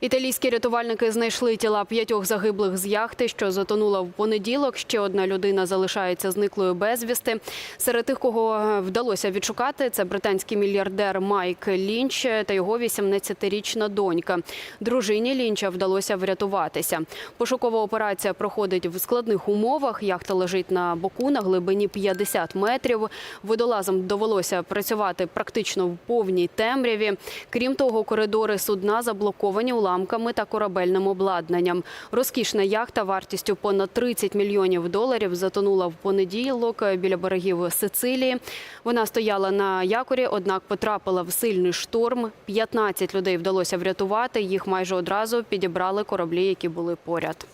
Італійські рятувальники знайшли тіла п'ятьох загиблих з яхти, що затонула в понеділок. Ще одна людина залишається зниклою безвісти. Серед тих, кого вдалося відшукати, це британський мільярдер Майк Лінч та його 18-річна донька. Дружині Лінча вдалося врятуватися. Пошукова операція проходить в складних умовах. Яхта лежить на боку на глибині 50 метрів. Водолазам довелося працювати практично в повній темряві. Крім того, коридори судна заблоковані уламками та корабельним обладнанням. Розкішна яхта вартістю понад 30 мільйонів доларів затонула в понеділок біля берегів Сицилії. Вона стояла на якорі, однак потрапила в сильний шторм. 15 людей вдалося врятувати. Їх майже одразу підібрали кораблі, які були поряд.